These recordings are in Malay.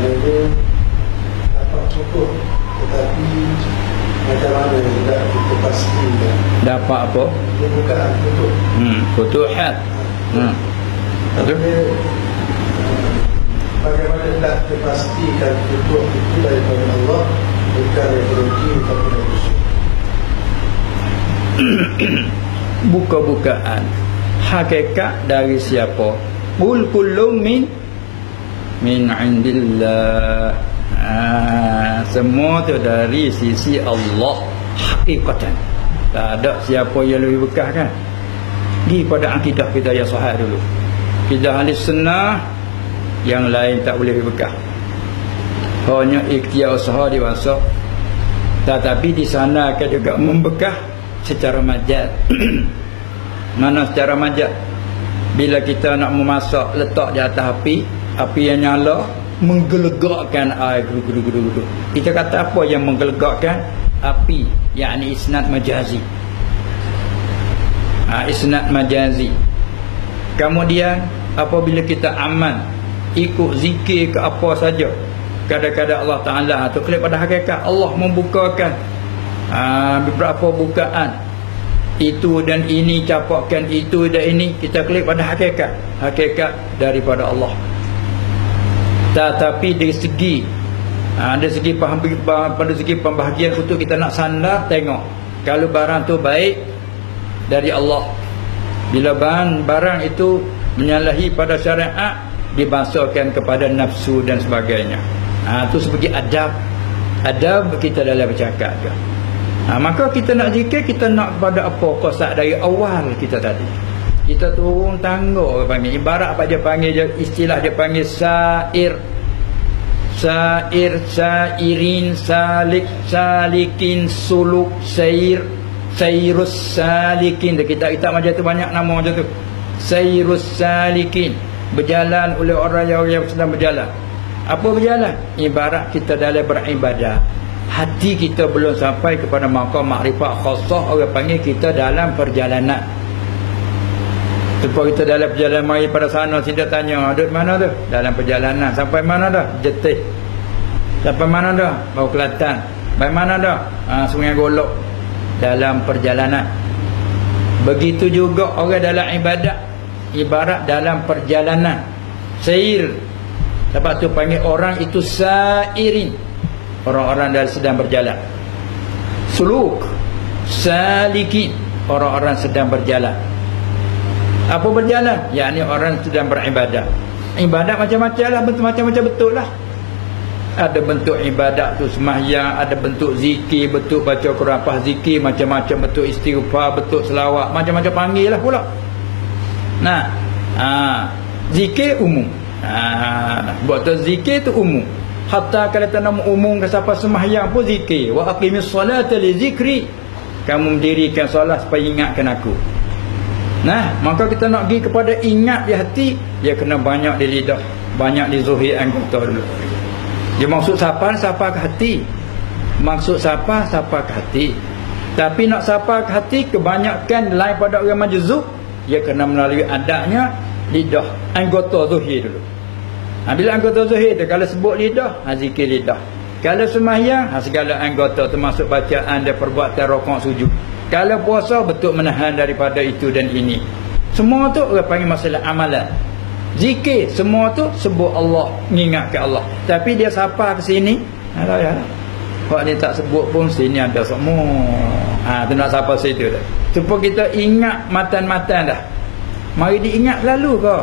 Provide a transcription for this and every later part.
misalnya dapat cukup, tetapi macam mana tidak kita pastikan Dapat apa? pembukaan tutup. Futuhat. Tapi bagaimana tidak terpastikan tutup itu daripada Allah, bukan rezeki tapi rezeki. Buka-bukaan hakikat dari siapa? Qul kullum min indillah. Semua tu dari sisi Allah hakikatan. Tak ada siapa yang lebih bekah kan. Pergi pada akidah kita yang sahih dulu. Akidah ahli sunnah, yang lain tak boleh bekah. Hanya ikhtiar usaha dewasa. Tetapi di sana akan juga membekah secara majaz. Mana secara majaz? Bila kita nak memasak, letak di atas api yang nyala, menggelegakkan air gudu. Kita kata apa yang menggelegakkan? Api, yakni isnad majazi. Isnad majazi. Kemudian apabila kita aman, ikut zikir ke apa saja, kadang-kadang Allah Ta'ala tu kelip pada hakikat Allah membukakan beberapa bukaan, itu dan ini, capakkan itu dan ini, kita klik pada hakikat daripada Allah. Tetapi dari segi pada segi pembahagian itu kita nak sandar, tengok kalau barang tu baik dari Allah. Bila barang itu menyalahi pada syariat, dibasuhkan kepada nafsu dan sebagainya. Itu sebagai adab kita dalam bercakap ke. Maka kita nak zikir, kita nak kepada apa qasad dari awal kita tadi. Kita turun tangga orang panggil. Ibarat apa dia panggil, istilah dia panggil sair, sairin, salik, salikin, suluk, sairus salikin. Kita macam tu, banyak nama macam tu. Sairus salikin, berjalan oleh orang yang sedang berjalan. Apa berjalan? Ibarat kita dalam beribadah, hati kita belum sampai kepada maqam makrifat khassah, orang panggil kita dalam perjalanan. Sebab kita dalam perjalanan mari pada sana, sini tanya, duduk mana tu? Dalam perjalanan. Sampai mana dah? Jetih. Sampai mana dah? Bau Kelantan. Sampai mana dah? Sungai Golok. Dalam perjalanan. Begitu juga orang dalam ibadat, ibarat dalam perjalanan. Sair. Sebab tu panggil orang itu sairin, orang-orang yang sedang berjalan. Suluk, salikin, orang-orang sedang berjalan. Apa berjalan? Yakni orang sedang beribadah. Ibadat macam-macam lah, bentuk macam-macam, betul lah. Ada bentuk ibadat tu sembahyang, ada bentuk zikir, bentuk baca Quran, zikir macam-macam, bentuk istighfar, bentuk selawat, macam-macam panggil lah pula. Nah, zikir umum. Buat tu zikir tu umum. Hatta kalau tak nak umum ke siapa sembahyang pun zikir. Wa aqimis solata li zikri. Kamu mendirikan solat supaya ingatkan aku. Nah, maka kita nak pergi kepada ingat di hati, dia kena banyak di lidah, banyak di zuhir anggota dulu. Dia maksud sapa ke hati. Maksud sapa ke hati. Tapi nak sapa ke hati, kebanyakan lain pada orang majzub, dia kena melalui adabnya lidah, anggota zuhir dulu. Bila anggota zuhir tu, kalau sebut lidah, zikir lidah. Kalau sembahyang, segala anggota termasuk bacaan dan perbuatan rukuk sujud. Kalau puasa, betul menahan daripada itu dan ini. Semua tu orang panggil masalah amalan. Zikir, semua tu sebut Allah, mengingat ke Allah. Tapi dia sapa ke sini, ya. Kalau dia tak sebut pun, sini ada semua. Tu nak sapa situ dah. Supaya kita ingat matan-matan dah. Mari diingat lalu ke.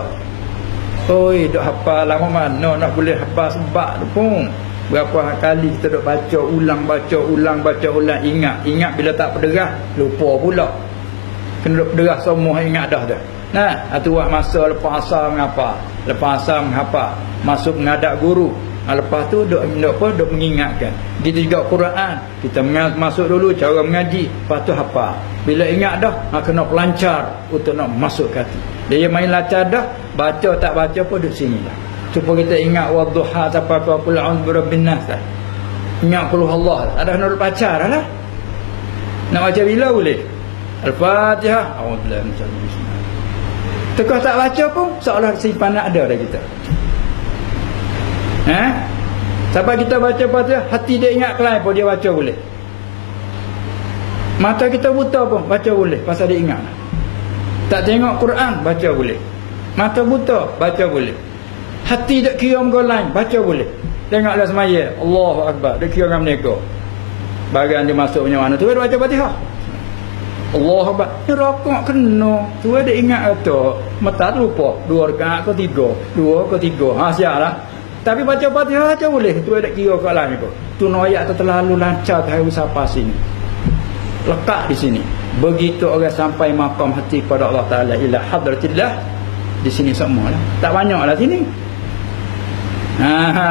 Oi, dok hafal lama mana nak boleh hafal sebab tu pun. Berapa kali kita dok baca ulang, ingat bila tak berderah, lupa pula. Kena dok berderah semua ingat dah dah. Nah, tu buat masa lepas asar mengapa? Lepas asar menghafal, masuk menghadap guru. Lepas tu dok mengingatkan. Gitu juga Quran. Kita masuk dulu cara mengaji, lepas tu hafal. Bila ingat dah, kena pelancar untuk nak masuk ke hati. Dia main lancar dah, baca tak baca pun duduk sini dah. Supaya kita ingat wadduha sampai qul a'udzu birabbin nas dah. Ingat qul Allah. Ada kena pacar dah. Nak baca bila boleh? Al-Fatihah. A'udzubillahi minasyaitanir rajim. Tekah tak baca pun seolah simpanan ada dah kita. Sampai kita baca Fatihah, hati dia ingat kelai pun dia baca boleh. Mata kita buta pun baca boleh, pasal dia ingat. Tak tengok Quran, baca boleh. Mata buta, baca boleh. Hati tak kira muka lain, baca boleh. Tengoklah semaya, Allahu Akbar, dia kira dengan mereka. Bagian dia masuk punya mana, tu dia baca Fatihah. Allahu Akbar, dia rokok kena. Tu dia ingat kata, mata lupa, 2 rakaat ke 3, 2 ke 3. Ha, siap lah. Tapi baca Fatihah baca boleh, tu dia kira kat lain mereka. Tu noyak tu terlalu lancar ke siapa sini. Lekat di sini. Begitu orang sampai maqam hati pada Allah Ta'ala ila hadratillah, di sini semua lah. Tak banyak lah sini.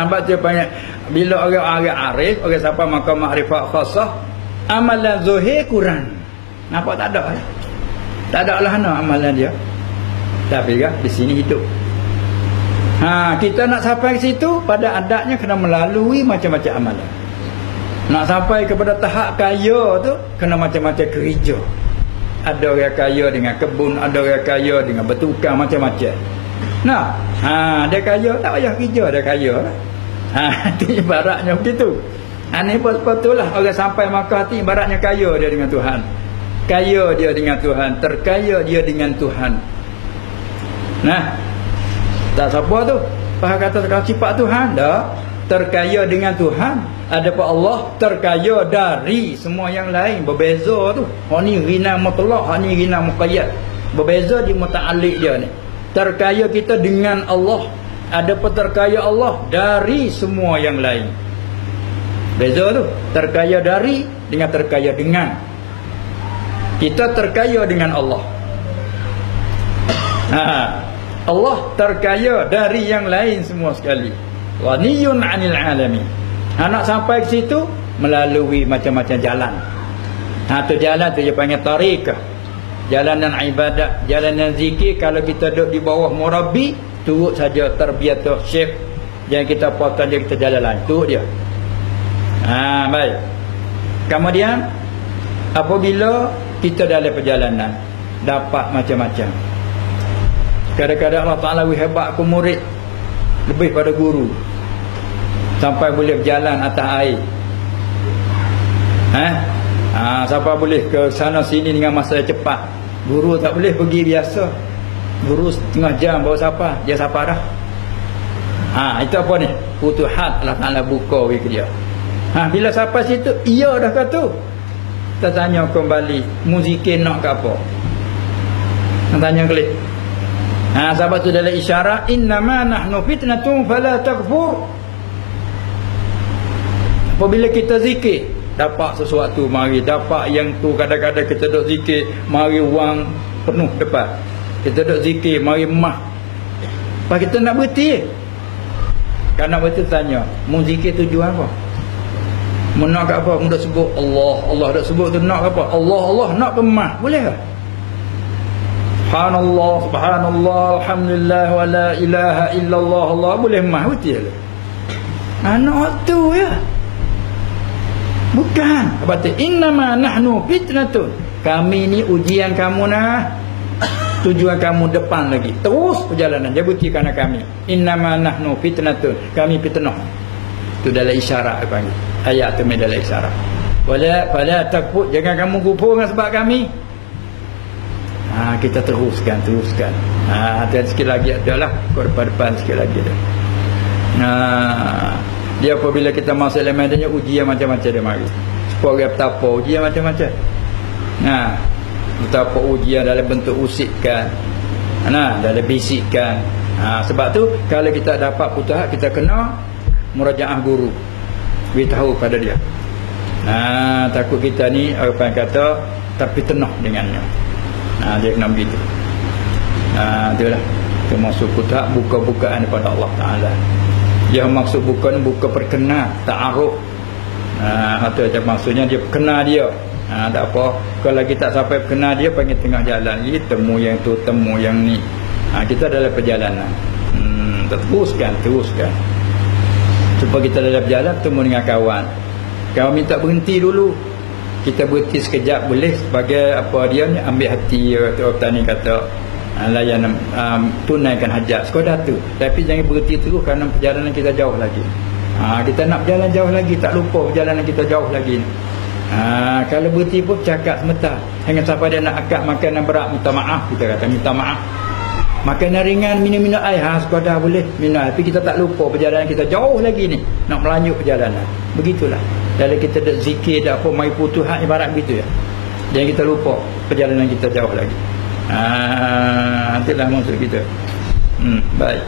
Baca banyak. Bila orang arif, orang sampai maqam ma'rifat khasah, amalan zuhir kurang. Nampak tak ada lah. Tak ada lah amalan dia. Tapi kan di sini hidup. Kita nak sampai ke situ, pada adatnya kena melalui macam-macam amalan. Nak sampai kepada tahap kaya tu, kena macam-macam kerja. Ada orang kaya dengan kebun, ada orang kaya dengan bertukang, macam-macam. Nah, dia kaya, tak payah kerja, dia kaya lah. Itu ibaratnya begitu. Ini betul-betul lah, orang sampai Makkah tu ibaratnya kaya dia dengan Tuhan. Kaya dia dengan Tuhan, terkaya dia dengan Tuhan. Nah, tak siapa tu faham kata sifat Tuhan dah, terkaya dengan Tuhan. Adapun Allah terkaya dari semua yang lain, berbeza tu. Hak ni ghina mutlaq, hak ni ghina muqayyad. Berbeza di muta'alliq dia ni. Terkaya kita dengan Allah, adapun terkaya Allah dari semua yang lain. Beza tu, terkaya dari dengan terkaya dengan. Kita terkaya dengan Allah. Allah terkaya dari yang lain semua sekali. Ghaniyun 'anil 'alamin. Nak sampai ke situ melalui macam-macam jalan. Tu jalan tu dia panggil tariqah. Jalanan ibadat, jalanan zikir. Kalau kita duduk di bawah murabbi, turut saja tarbiyatuh syekh. Jangan kita potong dia, kita jalan lain. Turut dia. Baik. Kemudian apabila kita dalam perjalanan dapat macam-macam. Kadang-kadang Allah Ta'ala hebat ke murid lebih pada guru. Sampai boleh berjalan atas air. Sampai boleh ke sana sini dengan masa yang cepat. Guru tak boleh pergi biasa. Guru setengah jam bawa siapa, dia siapa dah. Itu apa ni? Futuhat Allah Ta'ala buka ke dia. Bila sampai situ, ia dah kata. Kita tanya kembali, muzikin nak ke apa? Kita tanya kembali. Sebab tu dalam isyarat, innama nahnu fitnatun fala takfur. Apabila kita zikir, dapat sesuatu, mari dapat yang tu. Kadang-kadang kita duduk zikir, mari wang penuh depan. Kita duduk zikir, mari mah. Lepas kita nak berhenti. Kan nak berhenti tanya, mu zikir tujuan apa? Mu nak ke apa? Mu dah sebut Allah, Allah dah sebut tu nak ke apa? Allah, Allah nak ke mah? Boleh ke? Subhanallah, subhanallah, alhamdulillah, wa la ilaha illallah, Allah. Boleh mah, betul ke? Nak tu ya. Bukan. Kata innama nahnu fitnatun. Kami ni ujian kamu nah. Tujuan kamu depan lagi. Terus perjalanan. Dia bukti kerana kami. Innama nahnu fitnatun. Kami fitnah. Itu dalam isyarat panggil. Ayat tu dalam isyarat. Wala takfur. Jangan kamu kufur dengan sebab kami. Kita teruskan. Hati-hati sikit lagi adalah. Kau depan sikit lagi dah. Dia apabila kita masuk dalam medannya, ujian macam-macam dia mari. Supaya betapa ujian macam-macam. Betapa ujian dalam bentuk usikkan, dalam bisikkan. Sebab tu kalau kita dapat putus, kita kena murajaah guru. Beritahu pada dia. Takut kita ni apa yang kata terfitnah dengannya. Dia kena begitu. Itulah termasuk putus, buka-bukaan daripada Allah Ta'ala. Yang maksud bukan buka perkenal, ta'aruf. Atau maksudnya dia kenal dia. Tak apa. Kalau kita sampai kenal dia, panggil tengah jalan. Temu yang tu, temu yang ni. Kita dalam perjalanan. Teruskan. Supaya kita dalam perjalanan, temu dengan kawan. Kawan minta berhenti dulu. Kita berhenti sekejap boleh. Sebagai apa dia ni, ambil hati. Orang kata layan tunaikan hajat sekadar tu. Tapi jangan berhenti terus kerana perjalanan kita jauh lagi. Kita nak berjalan jauh lagi, tak lupa perjalanan kita jauh lagi. Kalau berhenti pun cakap sebentar. Hanya siapa dia nak akad makanan berat, minta maaf. Kita kata minta maaf. Makanan ringan, minum-minum air, sekadar boleh minum air. Tapi kita tak lupa perjalanan kita jauh lagi ni, nak melanjut perjalanan. Begitulah. Dalam kita dah zikir, dah apa, mai Tuhan ibarat begitu ya. Jangan kita lupa perjalanan kita jauh lagi. Itulah maksud kita. Baik.